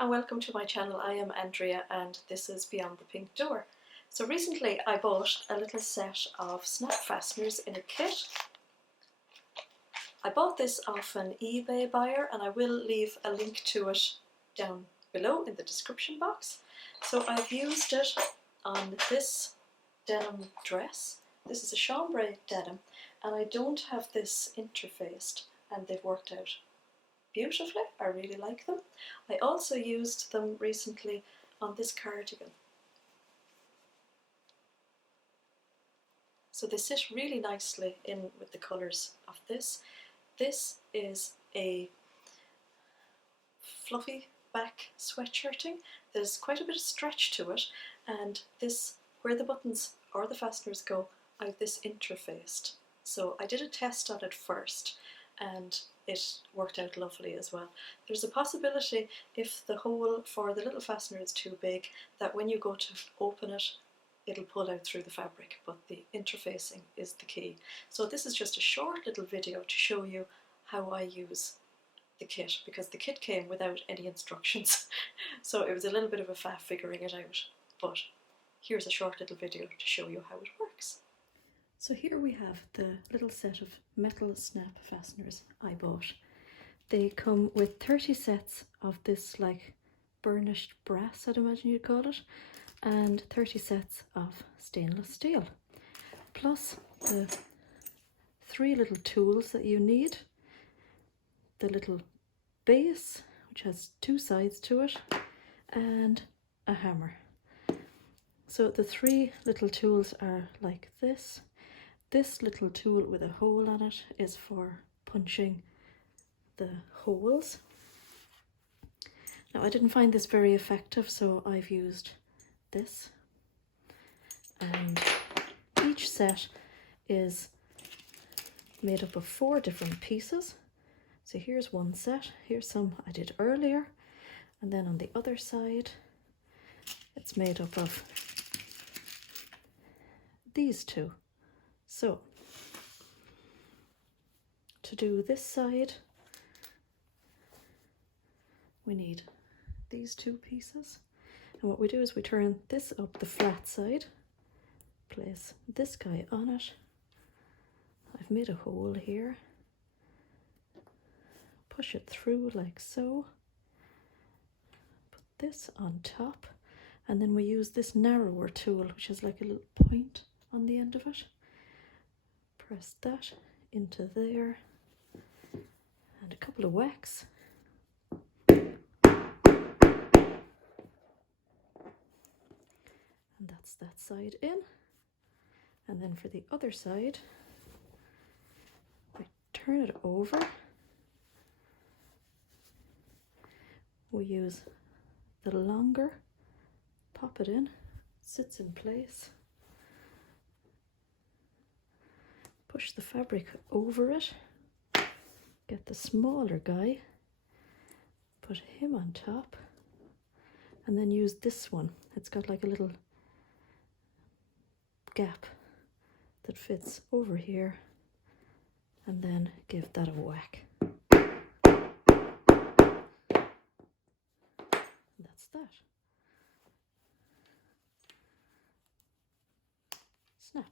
and welcome to my channel. I am Andrea and this is Beyond the Pink Door. So recently I bought a little set of snap fasteners in a kit. I bought this off an eBay buyer and I will leave a link to it down below in the description box. So I've used it on this denim dress. This is a chambray denim and I don't have this interfaced and they've worked out beautifully. I really like them. I also used them recently on this cardigan. So they sit really nicely in with the colours of this. This is a fluffy back sweatshirting. There's quite a bit of stretch to it, and this, where the buttons or the fasteners go, I have this interfaced. So I did a test on it first and it worked out lovely as well. There's a possibility, if the hole for the little fastener is too big, that when you go to open it, it'll pull out through the fabric, but the interfacing is the key. So this is just a short little video to show you how I use the kit, because the kit came without any instructions. So it was a little bit of a faff figuring it out, but here's a short little video to show you how it works. So here we have the little set of metal snap fasteners I bought. They come with 30 sets of this like burnished brass, I'd imagine you'd call it, and 30 sets of stainless steel, plus the 3 little tools that you need. The little base, which has 2 sides to it, and a hammer. So the 3 little tools are like this. This little tool with a hole on it is for punching the holes. Now I didn't find this very effective, so I've used this. And each set is made up of 4 different pieces. So here's one set, here's some I did earlier, and then on the other side it's made up of these 2. So to do this side we need these 2 pieces, and what we do is we turn this up the flat side, place this guy on it. I've made a hole here, push it through like so, put this on top, and then we use this narrower tool, which is like a little point on the end of it. Press that into there, and a couple of whacks. And that's that side in. And then for the other side, we turn it over. We use the longer, pop it in, sits in place. Push the fabric over it, get the smaller guy, put him on top, and then use this one. It's got like a little gap that fits over here, and then give that a whack. And that's that. Snap.